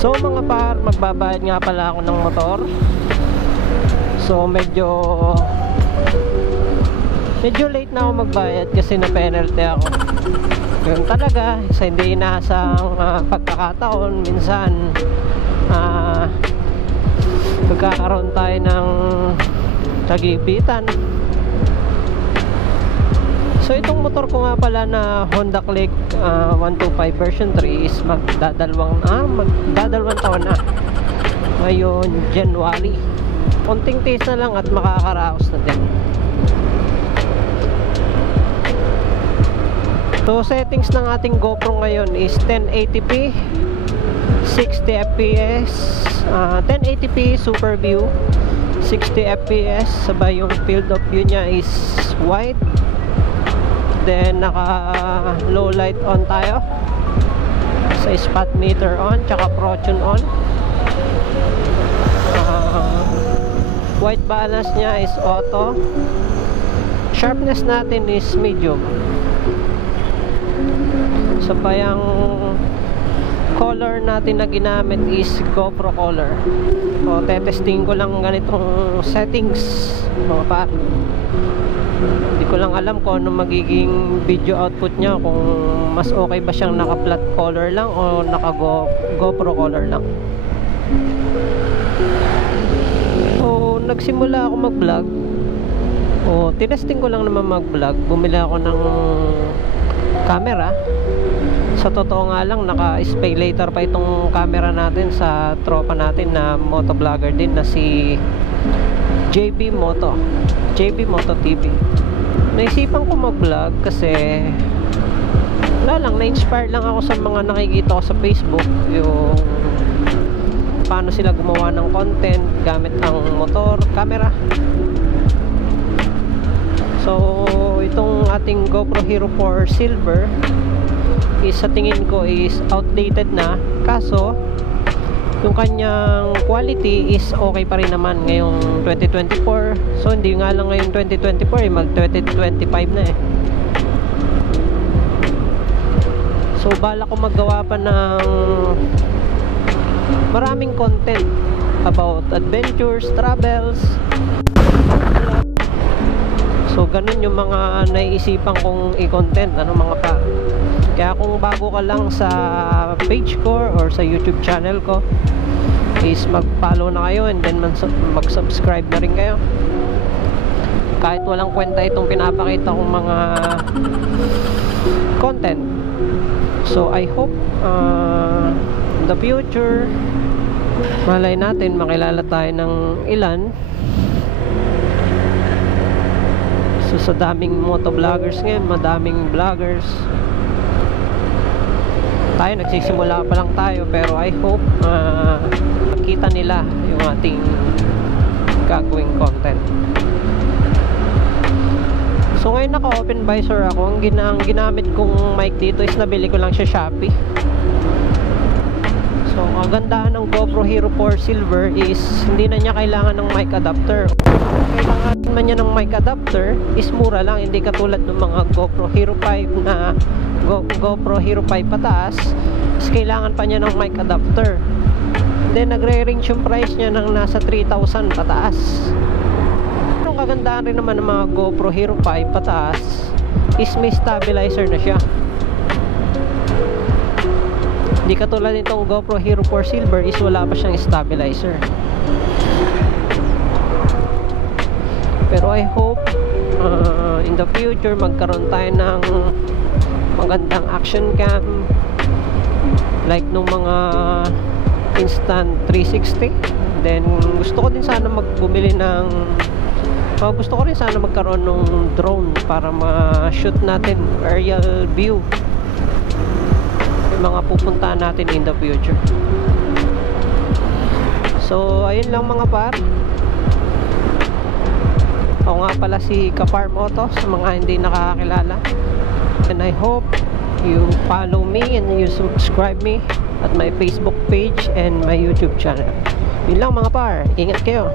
So mga par, magbabayad nga pala ako ng motor. So medyo late na ako magbayad kasi na penalty ako. Ganun talaga, sa hindi inaasang pagkakataon, minsan magkakaroon tayo ng tagipitan. So itong motor ko nga pala na Honda Click 125 version 3 is magdadalawang taon na ngayon January. Konting tiis na lang at makakaraos na din. So settings ng ating GoPro ngayon is 1080p 60 fps 1080p super view 60 fps, sabay yung field of view nya is wide. Then naka low light on tayo, sa spot meter on, tsaka Proton on. White balance nya is auto. Sharpness natin is medium. Sabay ang color natin na ginamit is GoPro color. So tetesting ko lang ganitong settings mga par. Hindi ko lang alam kung ano magiging video output nya, kung mas okay ba siyang naka flat color lang o naka GoPro color lang. So nagsimula ako mag vlog, tinesting ko lang naman mag vlog. Bumili ako ng camera. Sa totoo nga lang, naka-spay later pa itong camera natin sa tropa natin na motovlogger din na si JB Moto TV. Naisipan ko mag-vlog kasi wala lang, na-inspire lang ako sa mga nakikita ko sa Facebook, yung paano sila gumawa ng content gamit ang motor, camera. So itong ating GoPro Hero 4 Silver is sa tingin ko is outdated na, kaso yung kanyang quality is okay pa rin naman ngayong 2024. So hindi nga lang ngayong 2024 mag 2025 na eh. So bala ko maggawa pa ng maraming content about adventures, travels. So ganun yung mga naiisipan kong i-content, mga pa. Kaya kung bago ka lang sa page ko or sa YouTube channel ko, is mag-follow na kayo and then mag-subscribe na rin kayo. Kahit walang kwenta itong pinapakita kong mga content. So I hope in the future, malay natin makilala tayo ng ilan. So sa daming motovloggers ngayon, madaming vloggers. Tayo nagsisimula pa lang tayo, pero I hope makita nila yung ating gagawing content. So ngayon naka open visor ako. Ang ginamit kong mic dito is nabili ko lang siya Shopee. So ang gandahan ng GoPro Hero 4 Silver is hindi na niya kailangan ng mic adapter. Kailangan man niya ng mic adapter is mura lang, hindi katulad ng mga GoPro Hero 5 na GoPro Hero 5 pataas is kailangan pa niya ng mic adapter. Then nagre-range yung price niya ng nasa 3,000 pataas. Ang kagandahan rin naman ng mga GoPro Hero 5 pataas is may stabilizer na siya. Hindi katulad nitong GoPro Hero 4 Silver is wala pa siyang stabilizer. Pero I hope in the future magkaroon tayo ng magandang action cam like nung mga Instant 360. Then gusto ko din sana magbumili ng gusto ko rin sana magkaroon ng drone para ma-shoot natin aerial view yung mga pupuntahan natin in the future. So ayun lang mga par. Ako nga pala si Kafarm Auto sa mga hindi nakakakilala. And I hope you follow me and you subscribe me at my Facebook page and my YouTube channel. Yun lang mga par. Ingat kayo.